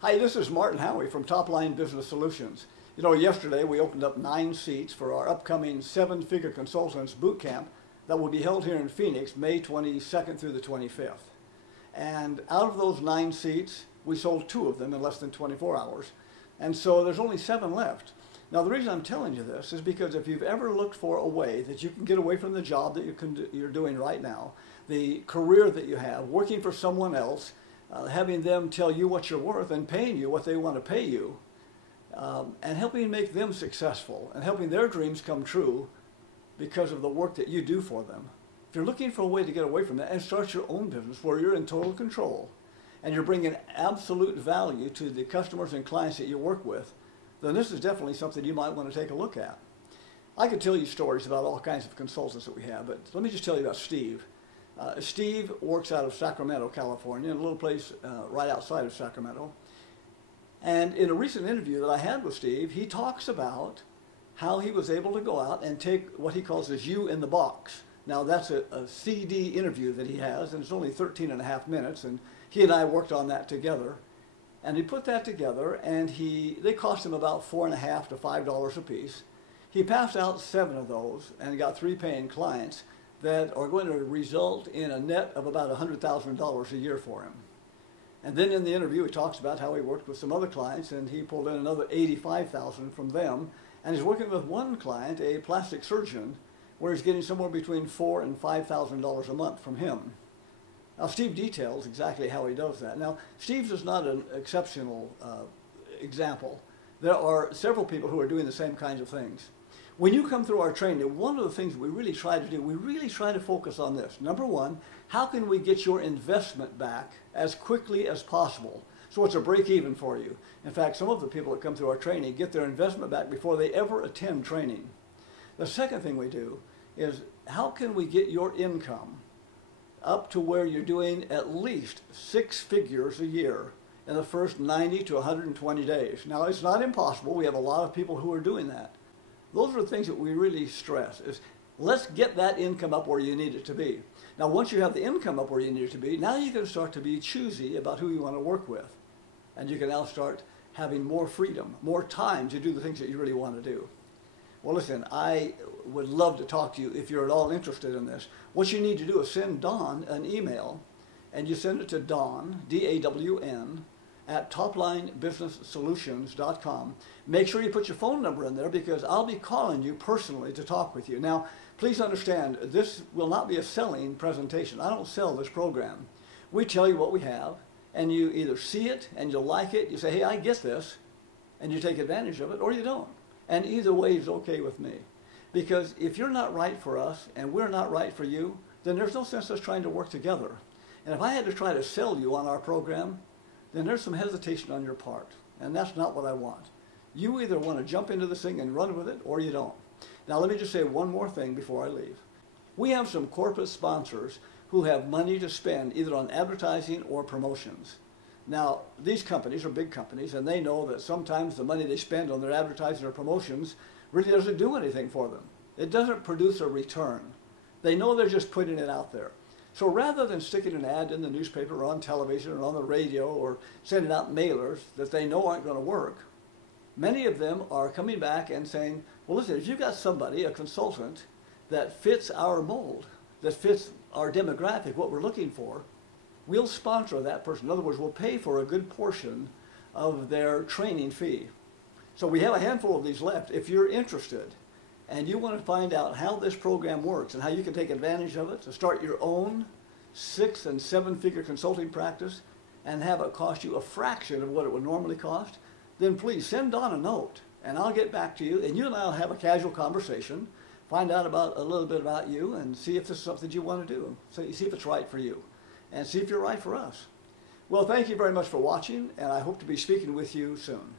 Hi, this is Martin Howey from TopLine Business Solutions. You know, yesterday we opened up 9 seats for our upcoming 7-figure Consultants Bootcamp that will be held here in Phoenix, May 22nd through the 25th. And out of those 9 seats, we sold 2 of them in less than 24 hours. And so there's only 7 left. Now, the reason I'm telling you this is because if you've ever looked for a way that you can get away from the job that you're doing right now, the career that you have, working for someone else, having them tell you what you're worth and paying you what they want to pay you, and helping make them successful and helping their dreams come true because of the work that you do for them. If you're looking for a way to get away from that and start your own business where you're in total control and you're bringing absolute value to the customers and clients that you work with, then this is definitely something you might want to take a look at. I could tell you stories about all kinds of consultants that we have, but let me just tell you about Steve. Steve works out of Sacramento, California, a little place right outside of Sacramento. And in a recent interview that I had with Steve, he talks about how he was able to go out and take what he calls his You in the Box. Now, that's a CD interview that he has, and it's only 13.5 minutes, and he and I worked on that together. And he put that together, and they cost him about $4.50 to $5 a piece. He passed out 7 of those and got 3 paying clients that are going to result in a net of about $100,000 a year for him. And then in the interview, he talks about how he worked with some other clients, and he pulled in another $85,000 from them. And he's working with one client, a plastic surgeon, where he's getting somewhere between $4,000 and $5,000 a month from him. Now, Steve details exactly how he does that. Now, Steve's is not an exceptional example. There are several people who are doing the same kinds of things. When you come through our training, one of the things we really try to do, we really try to focus on this. Number one, how can we get your investment back as quickly as possible? So it's a break even for you. In fact, some of the people that come through our training get their investment back before they ever attend training. The second thing we do is how can we get your income up to where you're doing at least 6 figures a year in the first 90 to 120 days. Now, it's not impossible. We have a lot of people who are doing that. Those are the things that we really stress is let's get that income up where you need it to be. Now, once you have the income up where you need it to be, now you can start to be choosy about who you want to work with. And you can now start having more freedom, more time to do the things that you really want to do. Well, listen, I would love to talk to you if you're at all interested in this. What you need to do is send Dawn an email, and you send it to Dawn, D-A-W-N, at toplinebusinesssolutions.com. Make sure you put your phone number in there because I'll be calling you personally to talk with you. Now, please understand, this will not be a selling presentation. I don't sell this program. We tell you what we have, and you either see it and you like it, you say, hey, I get this, and you take advantage of it, or you don't. And either way is okay with me. Because if you're not right for us and we're not right for you, then there's no sense us trying to work together. And if I had to try to sell you on our program, then there's some hesitation on your part. And that's not what I want. You either want to jump into this thing and run with it, or you don't. Now, let me just say one more thing before I leave. We have some corporate sponsors who have money to spend either on advertising or promotions. Now, these companies are big companies, and they know that sometimes the money they spend on their advertising or promotions really doesn't do anything for them. It doesn't produce a return. They know they're just putting it out there. So rather than sticking an ad in the newspaper or on television or on the radio or sending out mailers that they know aren't going to work, many of them are coming back and saying, well, listen, if you've got somebody, a consultant, that fits our mold, that fits our demographic, what we're looking for, we'll sponsor that person. In other words, we'll pay for a good portion of their training fee. So we have a handful of these left. If you're interested and you want to find out how this program works and how you can take advantage of it to start your own 6- and 7-figure consulting practice and have it cost you a fraction of what it would normally cost, then please send Dawn a note and I'll get back to you, and you and I'll have a casual conversation, find out about a little bit about you and see if this is something you want to do. So you see if it's right for you and see if you're right for us. Well, thank you very much for watching, and I hope to be speaking with you soon.